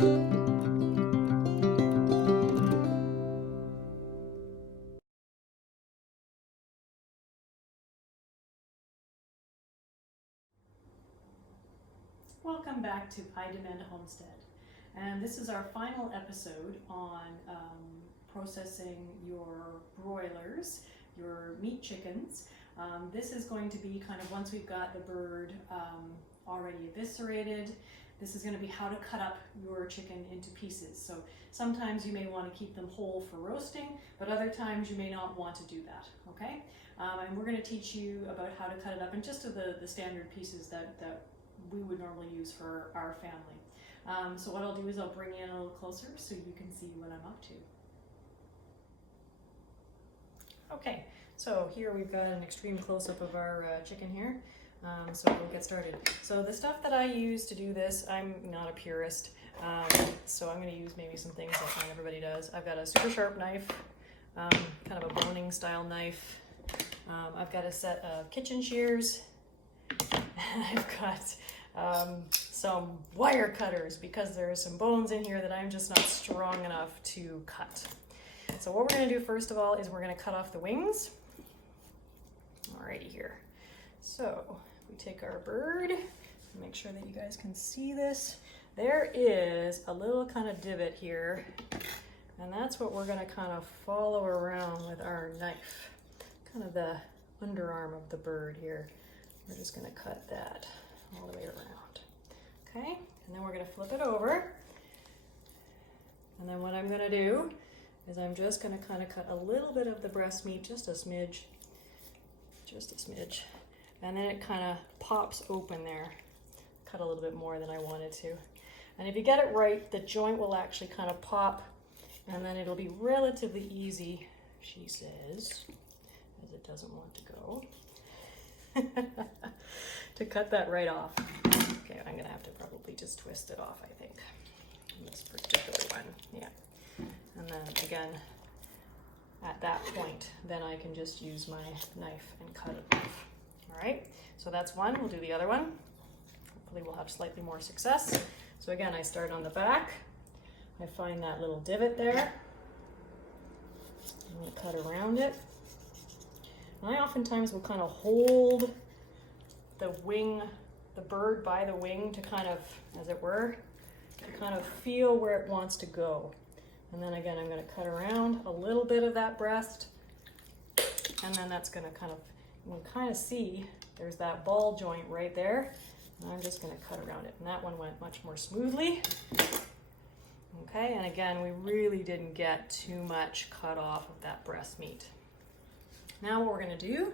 Welcome back to I Demand a Homestead, and this is our final episode on processing your broilers, your meat chickens. This is going to be kind of once we've got the bird already eviscerated, this is going to be how to cut up your chicken into pieces. So sometimes you may want to keep them whole for roasting, but other times you may not want to do that, okay? And we're going to teach you about how to cut it up in just the standard pieces that we would normally use for our family. So what I'll do is I'll bring you in a little closer so you can see what I'm up to. Okay, so here we've got an extreme close-up of our chicken here. So we'll get started. So the stuff that I use to do this, I'm not a purist, so I'm going to use maybe some things that not everybody does. I've got a super sharp knife, kind of a boning style knife. I've got a set of kitchen shears. I've got some wire cutters because there are some bones in here that I'm just not strong enough to cut. So what we're going to do first of all is we're going to cut off the wings. Alrighty here. So we take our bird, make sure that you guys can see this. There is a little kind of divot here, and that's what we're going to kind of follow around with our knife, kind of the underarm of the bird here. We're just going to cut that all the way around. Okay, and then we're going to flip it over. And then what I'm going to do is I'm just going to kind of cut a little bit of the breast meat, just a smidge. And then it kind of pops open there. Cut a little bit more than I wanted to. And if you get it right, the joint will actually kind of pop, and then it'll be relatively easy, she says, as it doesn't want to go, to cut that right off. Okay, I'm gonna have to probably just twist it off, I think, in this particular one, yeah. And then again, at that point, then I can just use my knife and cut it off. All right, so that's one. We'll do the other one. Hopefully we'll have slightly more success. So again, I start on the back. I find that little divot there. I'm gonna cut around it. And I oftentimes will kind of hold the wing, the bird by the wing to kind of, as it were, to kind of feel where it wants to go. And then again, I'm going to cut around a little bit of that breast, and then that's going to kind of, you can kind of see there's that ball joint right there, and I'm just going to cut around it. And that one went much more smoothly. Okay, and again, we really didn't get too much cut off of that breast meat. Now what we're going to do,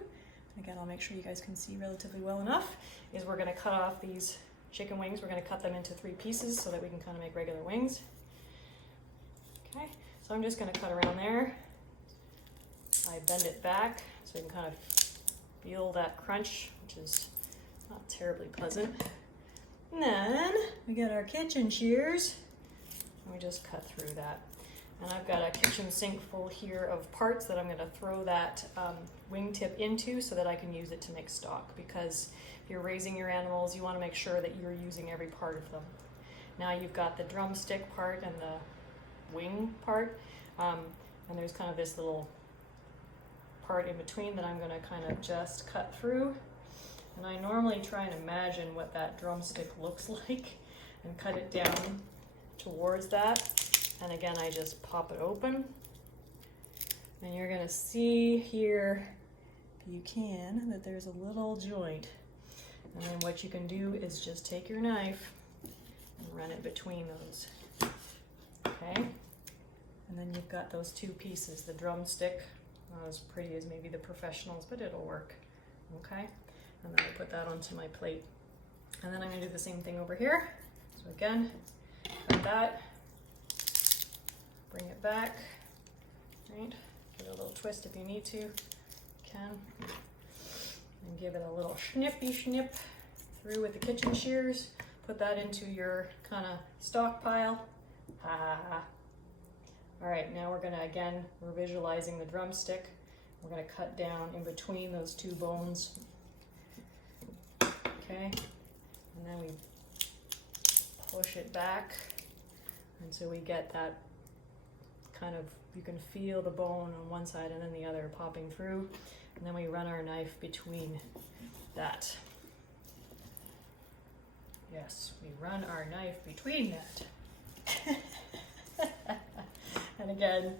again, I'll make sure you guys can see relatively well enough, is we're going to cut off these chicken wings. We're going to cut them into 3 pieces so that we can kind of make regular wings. Okay, so I'm just going to cut around there. I bend it back so you can kind of feel that crunch, which is not terribly pleasant. And then we get our kitchen shears, and we just cut through that. And I've got a kitchen sink full here of parts that I'm going to throw that wingtip into so that I can use it to make stock, because if you're raising your animals, you want to make sure that you're using every part of them. Now you've got the drumstick part and the wing part, and there's kind of this little part in between that I'm going to kind of just cut through. And I normally try and imagine what that drumstick looks like and cut it down towards that. And again, I just pop it open, and you're going to see here, if you can, that there's a little joint. And then what you can do is just take your knife and run it between those. Okay, and then you've got those 2 pieces. The drumstick, not as pretty as maybe the professionals, but it'll work. Okay, and then I put that onto my plate. And then I'm going to do the same thing over here. So again, cut that, bring it back, right? Give it a little twist if you need to, you can. And give it a little snippy snip through with the kitchen shears. Put that into your kind of stockpile. Ha ha ha. All right, now we're gonna, again, we're visualizing the drumstick. We're gonna cut down in between those 2 bones. Okay, and then we push it back And so we get that kind of, you can feel the bone on one side and then the other popping through. And then we run our knife between that. Yes, we run our knife between that. And again,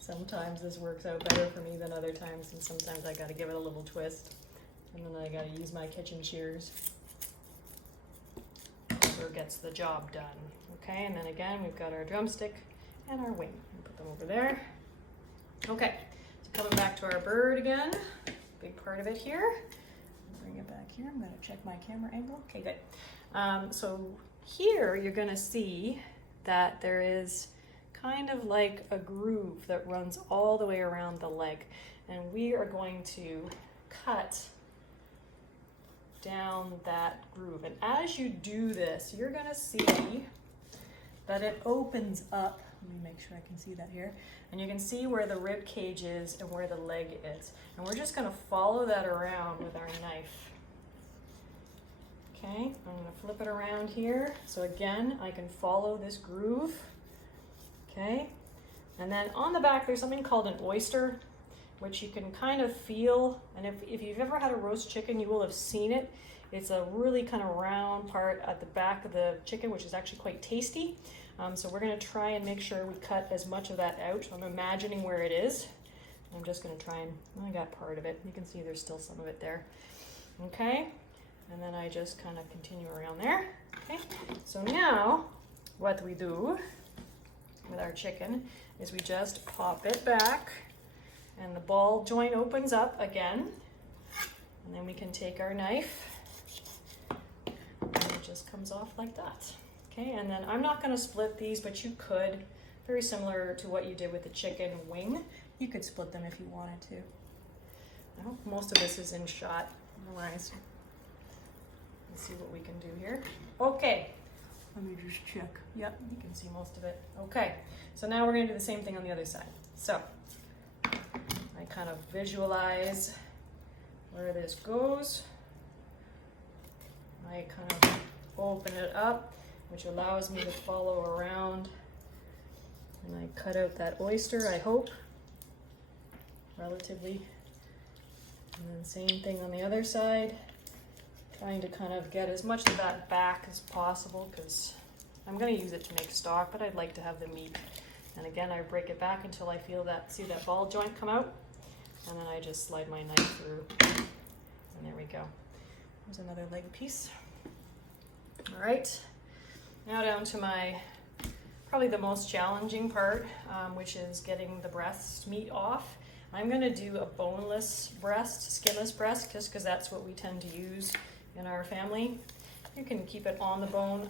sometimes this works out better for me than other times, and sometimes I gotta give it a little twist. And then I gotta use my kitchen shears. Whatever gets the job done. Okay, and then again, we've got our drumstick and our wing. We'll put them over there. Okay, so coming back to our bird again, big part of it here. Bring it back here. I'm gonna check my camera angle. Okay, good. So here you're gonna see that there is kind of like a groove that runs all the way around the leg. And we are going to cut down that groove. And as you do this, you're gonna see that it opens up. Let me make sure I can see that here. And you can see where the rib cage is and where the leg is. And we're just gonna follow that around with our knife. Okay, I'm gonna flip it around here. So again, I can follow this groove. Okay, and then on the back, there's something called an oyster, which you can kind of feel. And if you've ever had a roast chicken, you will have seen it. It's a really kind of round part at the back of the chicken, which is actually quite tasty. So we're gonna try and make sure we cut as much of that out. I'm imagining where it is. I'm just gonna try and, I got part of it. You can see there's still some of it there. Okay, and then I just kind of continue around there. Okay, so now what we do with our chicken is we just pop it back and the ball joint opens up again, and then we can take our knife and it just comes off like that. Okay, and then I'm not going to split these, but you could, very similar to what you did with the chicken wing. You could split them if you wanted to. I hope most of this is in shot. Otherwise, let's see what we can do here. Okay, let me just check. Yep, you can see most of it. Okay, so now we're going to do the same thing on the other side. So I kind of visualize where this goes. I kind of open it up, which allows me to follow around. And I cut out that oyster, I hope, relatively. And then same thing on the other side. Trying to kind of get as much of that back as possible, because I'm going to use it to make stock, but I'd like to have the meat. And again, I break it back until I feel that, see that ball joint come out, and then I just slide my knife through, and there we go. There's another leg piece. All right, now down to my, probably the most challenging part, which is getting the breast meat off. I'm going to do a boneless breast, skinless breast, just because that's what we tend to use in our family. You can keep it on the bone.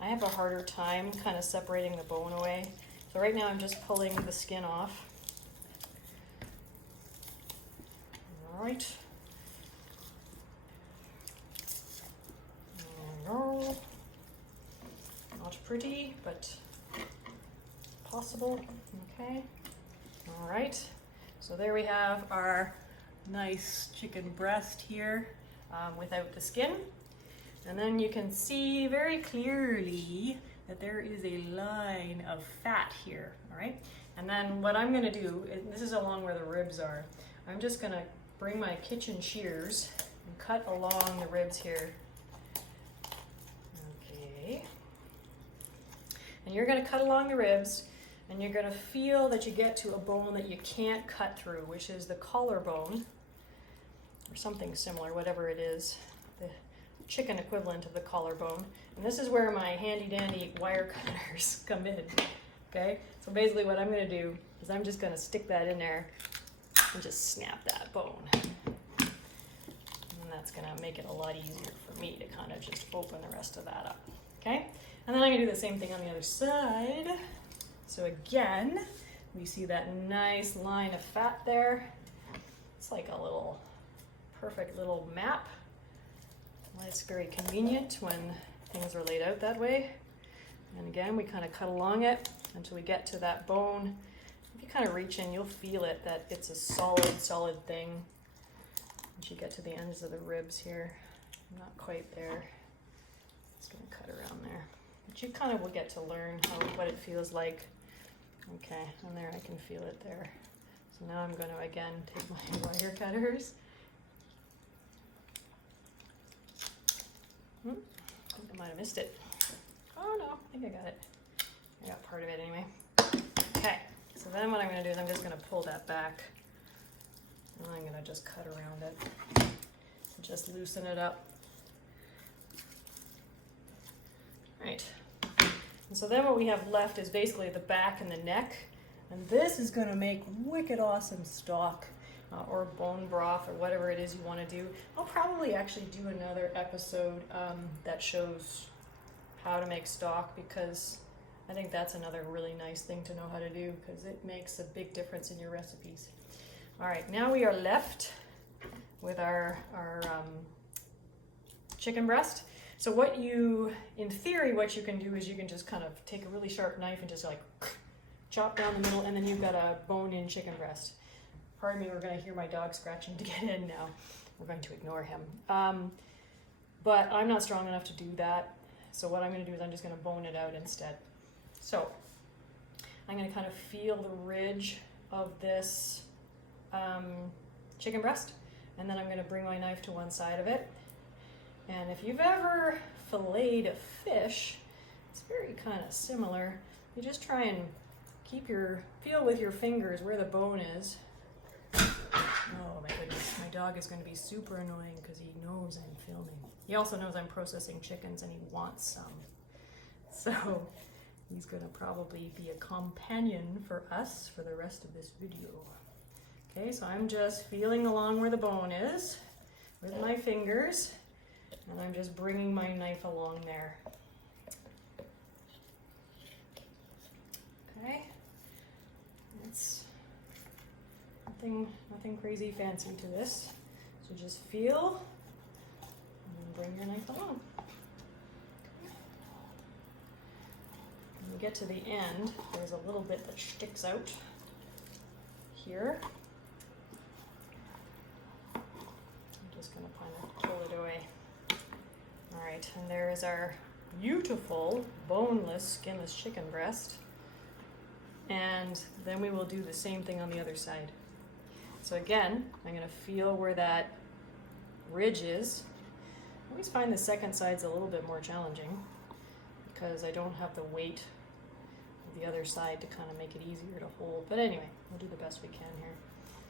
I have a harder time kind of separating the bone away. So right now I'm just pulling the skin off. All right. No, not pretty, but possible. Okay. All right. So there we have our nice chicken breast here without the skin. And then you can see very clearly that there is a line of fat here, all right? And then what I'm gonna do, this is along where the ribs are, I'm just gonna bring my kitchen shears and cut along the ribs here. Okay. And you're gonna cut along the ribs, and you're gonna feel that you get to a bone that you can't cut through, which is the collarbone, or something similar, whatever it is, the chicken equivalent of the collarbone. And this is where my handy dandy wire cutters come in, okay? So basically what I'm gonna do is I'm just gonna stick that in there and just snap that bone. And that's gonna make it a lot easier for me to kind of just open the rest of that up, okay? And then I'm gonna do the same thing on the other side. So again, we see that nice line of fat there. It's like a little perfect little map. Well, it's very convenient when things are laid out that way. And again, we kind of cut along it until we get to that bone. If you kind of reach in, you'll feel it, that it's a solid thing. Once you get to the ends of the ribs here, I'm not quite there. Just gonna cut around there. But you kind of will get to learn what it feels like. Okay, and there I can feel it there. So now I'm going to again take my wire cutters. I think I might have missed it. Oh no, I think I got it. I got part of it anyway. Okay, so then what I'm going to do is I'm just going to pull that back. And I'm going to just cut around it. And just loosen it up. Right. And so then what we have left is basically the back and the neck. And this is going to make wicked awesome stock or bone broth or whatever it is you want to do. I'll probably actually do another episode that shows how to make stock, because I think that's another really nice thing to know how to do, because it makes a big difference in your recipes. All right, now we are left with our chicken breast. So what you, in theory, what you can do is you can just kind of take a really sharp knife and just like chop down the middle, and then you've got a bone-in chicken breast. Pardon me, we're going to hear my dog scratching to get in now. We're going to ignore him. But I'm not strong enough to do that. So what I'm going to do is I'm just going to bone it out instead. So I'm going to kind of feel the ridge of this chicken breast, and then I'm going to bring my knife to one side of it. And if you've ever filleted a fish, it's very kind of similar. You just try and feel with your fingers where the bone is. Oh my goodness, my dog is going to be super annoying because he knows I'm filming. He also knows I'm processing chickens and he wants some. So he's going to probably be a companion for us for the rest of this video. Okay, so I'm just feeling along where the bone is with my fingers, and I'm just bringing my knife along there. Okay, it's nothing crazy fancy to this. So just feel and bring your knife along. When you get to the end, there's a little bit that sticks out here. I'm just going to kind of pull it away. All right, and there is our beautiful boneless, skinless chicken breast. And then we will do the same thing on the other side. So again, I'm going to feel where that ridge is. I always find the second side's a little bit more challenging because I don't have the weight of the other side to kind of make it easier to hold. But anyway, we'll do the best we can here,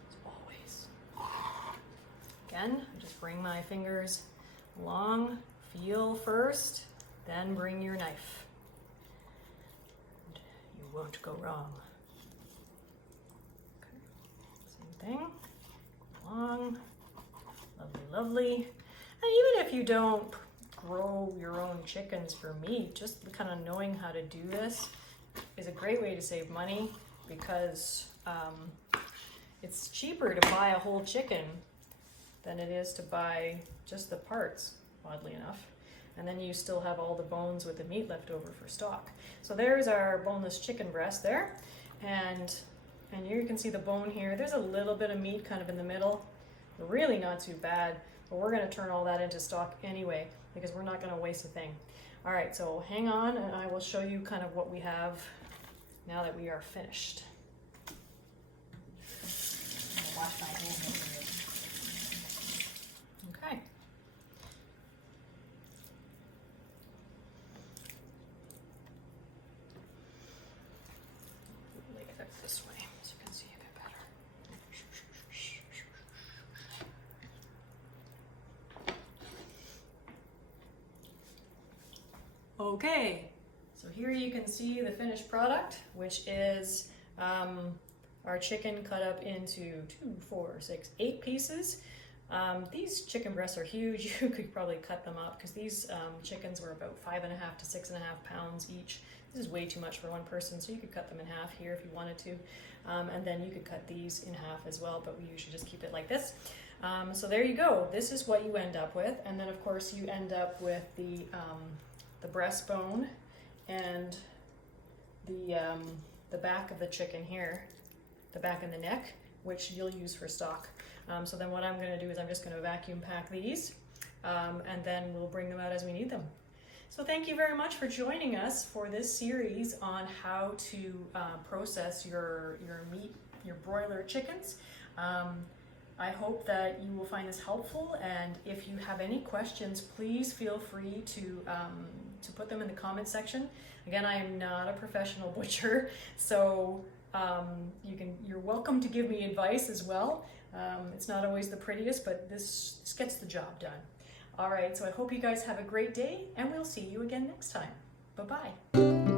as always. Again, just bring my fingers along, feel first, then bring your knife. You won't go wrong. Okay. Same thing. Along. Lovely, lovely. And even if you don't grow your own chickens for meat, just kind of knowing how to do this is a great way to save money, because it's cheaper to buy a whole chicken than it is to buy just the parts, oddly enough. And then you still have all the bones with the meat left over for stock. So there's our boneless chicken breast there. And here you can see the bone here. There's a little bit of meat kind of in the middle. Really not too bad, but we're gonna turn all that into stock anyway, because we're not gonna waste a thing. All right, so hang on and I will show you kind of what we have now that we are finished. I'm gonna wash my hands over here. Okay. Lay it up this way so you can see a bit better. Okay, so here you can see the finished product, which is our chicken cut up into 2, 4, 6, 8 pieces. These chicken breasts are huge. You could probably cut them up because these chickens were about 5.5 to 6.5 pounds each. This is way too much for one person, so you could cut them in half here if you wanted to. And then you could cut these in half as well, but we usually just keep it like this. So there you go. This is what you end up with. And then of course you end up with the breastbone and the back of the chicken here, the back and the neck, which you'll use for stock. So then what I'm going to do is I'm just going to vacuum pack these, and then we'll bring them out as we need them. So thank you very much for joining us for this series on how to process your meat, your broiler chickens. I hope that you will find this helpful, and if you have any questions, please feel free to put them in the comment section. Again, I am not a professional butcher, so you're welcome to give me advice as well. It's not always the prettiest, but this gets the job done. All right, so I hope you guys have a great day, and we'll see you again next time. Bye-bye.